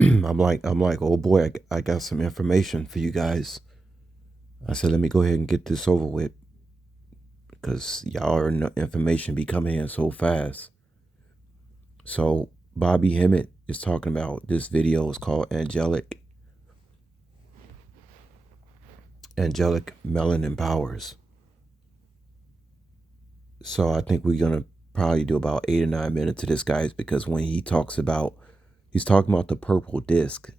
I'm like, oh boy, I got some information for you guys. I said, let me go ahead and get this over with because y'all are information be coming in so fast. So Bobby Hemmitt is talking about this video is called Angelic Melanin Powers. So I think we're gonna probably do about 8 or 9 minutes of this, guys, because when he's talking about the purple disc,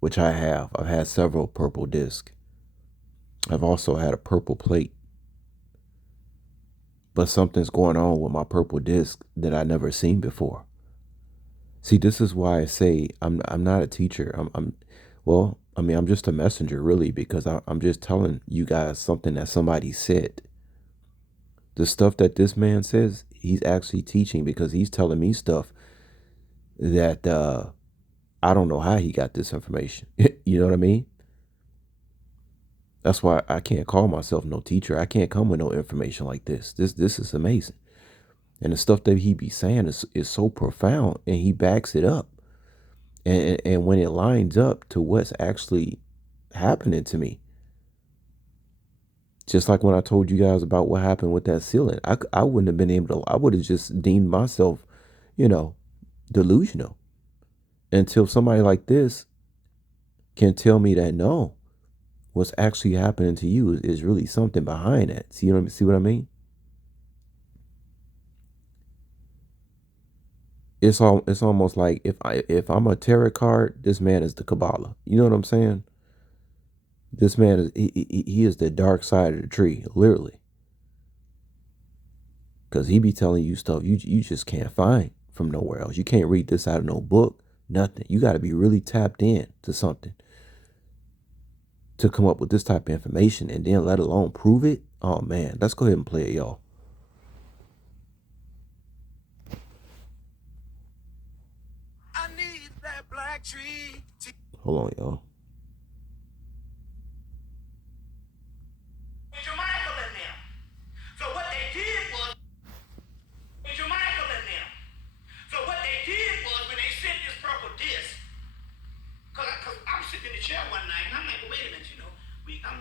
which I have. I've had several purple discs. I've also had a purple plate. But something's going on with my purple disc that I never seen before. See, this is why I say I'm not a teacher. Well, I mean, I'm just a messenger, really, because I'm just telling you guys something that somebody said. The stuff that this man says, he's actually teaching because he's telling me stuff that I don't know how he got this information. You know what I mean? That's why I can't call myself no teacher. I can't come with no information like this. This is amazing. And the stuff that he be saying is so profound, and he backs it up. And when it lines up to what's actually happening to me, just like when I told you guys about what happened with that ceiling, I wouldn't have been able to, I would have just deemed myself, you know, delusional until somebody like this can tell me that no, what's actually happening to you is really something behind that. See what I mean? It's almost like if I'm a tarot card, this man is the Kabbalah. You know what I'm saying? This man is he is the dark side of the tree, literally. Cause he be telling you stuff you just can't find from nowhere else. You can't read this out of no book, nothing. You got to be really tapped in to something to come up with this type of information, and then let alone prove it. Oh man, let's go ahead and play it, y'all. I need that black tree. Hold on, y'all. Michael in them. So what they did was Michael in them. So what they did was when they sent this purple disc, cause I'm sitting in the chair one night and I'm like, wait a minute, I'm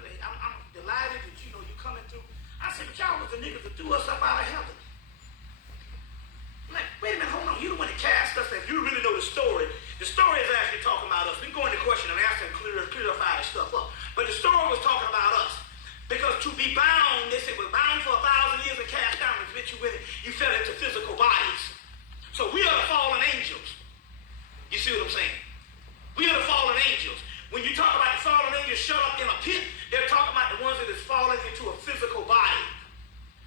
delighted that you coming through. I said, but y'all was the niggas that threw us up out of heaven. I'm like, wait a minute, hold on, you the one that cast us. If you really know the story is actually talking about us. We can go into question and answer and clarify this stuff up. But the story was talking about us. Because to be bound, they said, we're bound for 1,000 years and cast down, and bit you with it, you fell into physical bodies. So we are the fallen angels. You see what I'm saying? We are the fallen angels. When you talk about the fallen angels shut up in a pit, they're talking about the ones that is fallen into a physical body.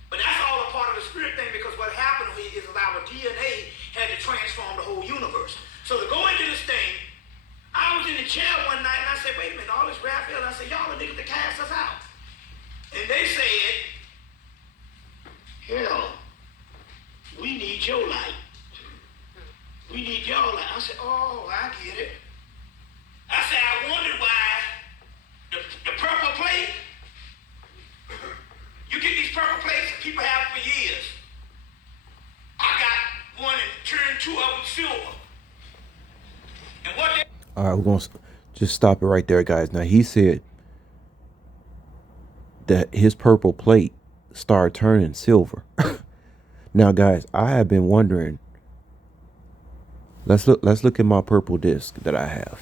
But that's all a part of the spirit thing, because what happened is our DNA had to transform the whole universe. So to go into this thing, I was in the chair one night and I said, wait a minute, all this Raphael, I said, y'all the niggas that cast us out. And they said, hell, we need your light. We need your light. I said, oh, I get it. I said, I wondered why the purple plate, you get these purple plates that people have for years. I got one and turned 2 of them silver. And what they... All right, we're going to just stop it right there, guys. Now, he said that his purple plate started turning silver. Now, guys, I have been wondering. Let's look at my purple disc that I have.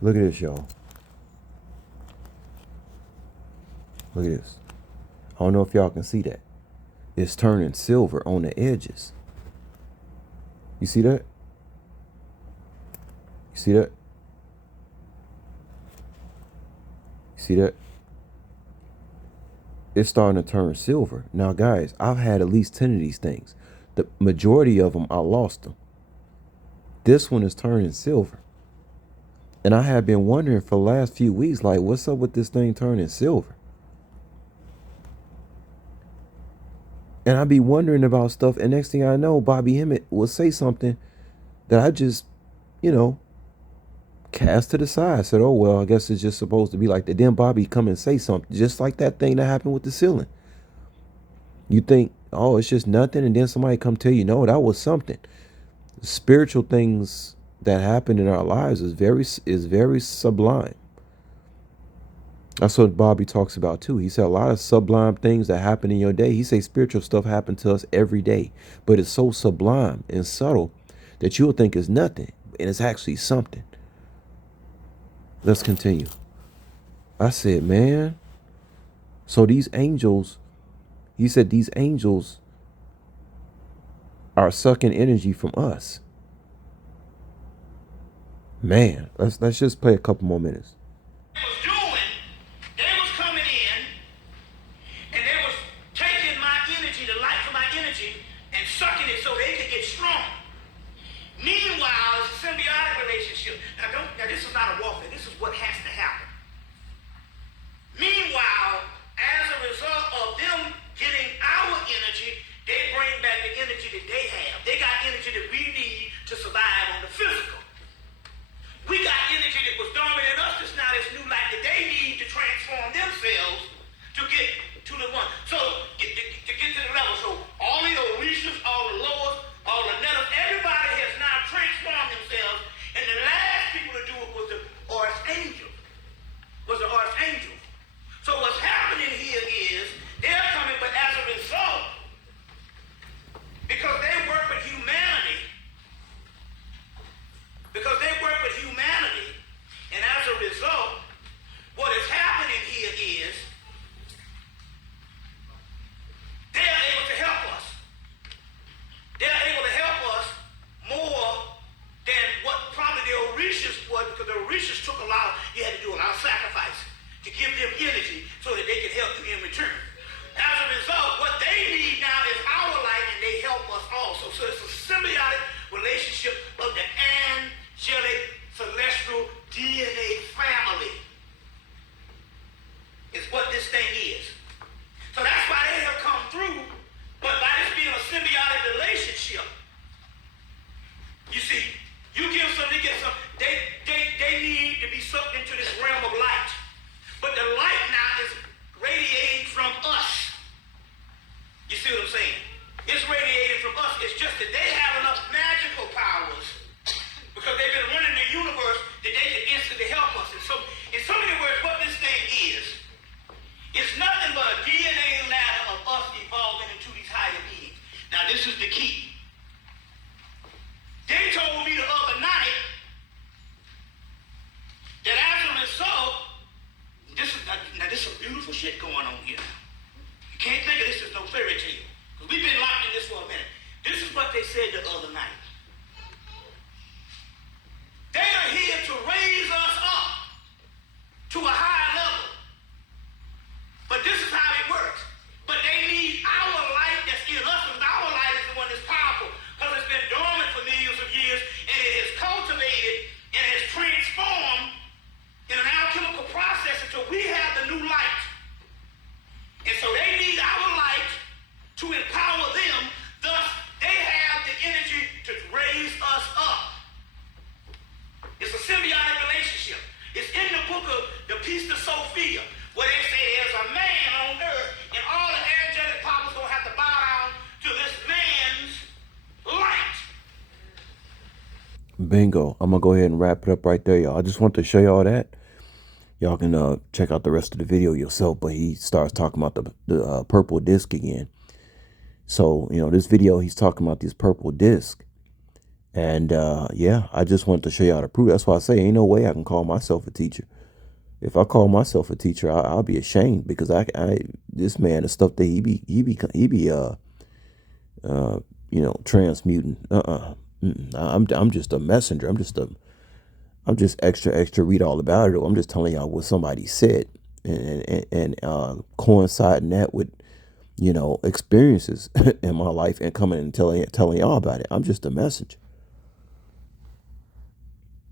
Look at this, y'all. Look at this. I don't know if y'all can see that. It's turning silver on the edges. You see that? You see that? You see that? It's starting to turn silver. Now, guys, I've had at least 10 of these things. The majority of them, I lost them. This one is turning silver. And I have been wondering for the last few weeks, like, what's up with this thing turning silver? And I be wondering about stuff, and next thing I know, Bobby Hemmitt will say something that I just, cast to the side. I said, oh, well, I guess it's just supposed to be like that. Then Bobby come and say something, just like that thing that happened with the ceiling. You think oh, it's just nothing, and then somebody come tell you, no, that was something. Spiritual things that happen in our lives is very sublime. That's what Bobby talks about too. He said a lot of sublime things that happen in your day. He say spiritual stuff happen to us every day, but it's so sublime and subtle that you'll think it's nothing, and it's actually something. Let's continue. I said, man, so these angels, he said these angels are sucking energy from us. Man, let's just play a couple more minutes. Was doing, they was coming in and they was taking my energy, the light from my energy, and sucking it so they could get strong. Meanwhile, it's a symbiotic relationship. Now this is not a warfare. This is what has to happen. Meanwhile, as a result of them getting our energy, they bring back the energy that they have. They got energy that we need to survive on the physical. We got energy that was dormant in us that's not as new light that they need to transform themselves to get to the one. So, to get to the level. So, all the Orishas, all the lowers, all the netters, everybody has now transformed themselves. And the last people to do it was the archangel. So, what's happening here is they're coming, but as a result, because they work with humanity, and as a result, what is happening here is they are able to help us. They are able to help us more than what probably the Orishas would, because the Orishas took you had to do a lot of sacrifice to give them energy so that they could help you in return. As a result, what they need now is our light, and they help us also. So it's a symbiotic relationship of the angelic celestial DNA family. Is what this thing is. So that's why they have come through, but by this being a symbiotic relationship, you see, you give some, they get some, they need to be sucked into this realm of light. But the light now is radiating from us. You see what I'm saying? It's radiating from us. It's just that they have enough magical powers because they've been running the universe that they can instantly help us. And so, in so many words, what this thing is, it's nothing but a DNA ladder of us evolving into these higher beings. Now, this is the key. They told me the other night that as a result, this is some beautiful shit going on here. You can't think of this as no fairy tale, because we've been locked in this for a minute. This is what they said the other night. They are here to raise us up to a higher level. But this is how it works. But they need our light that's in us, because our light is the one that's powerful, because it's been dormant for millions of years, and it is cultivated and has transformed in an alchemical process until we have the new light. And so they need our light to empower them. Thus, they have the energy to raise us up. It's a symbiotic relationship. It's in the book of the Piece of Sophia, where they say there's a man on earth, and all the angelic powers going to have to bow down to this man's light. Bingo. I'm gonna go ahead and wrap it up right there, y'all. I just want to show y'all that. Y'all can check out the rest of the video yourself, but he starts talking about the purple disc again. So, this video, he's talking about this purple disc. And yeah, I just wanted to show y'all the proof. That's why I say ain't no way I can call myself a teacher. If I call myself a teacher, I'll be ashamed, because this man, the stuff that he be transmuting. I'm just a messenger. I'm just extra read all about it. I'm just telling y'all what somebody said, and coinciding that with experiences in my life, and coming and telling y'all about it. I'm just a messenger.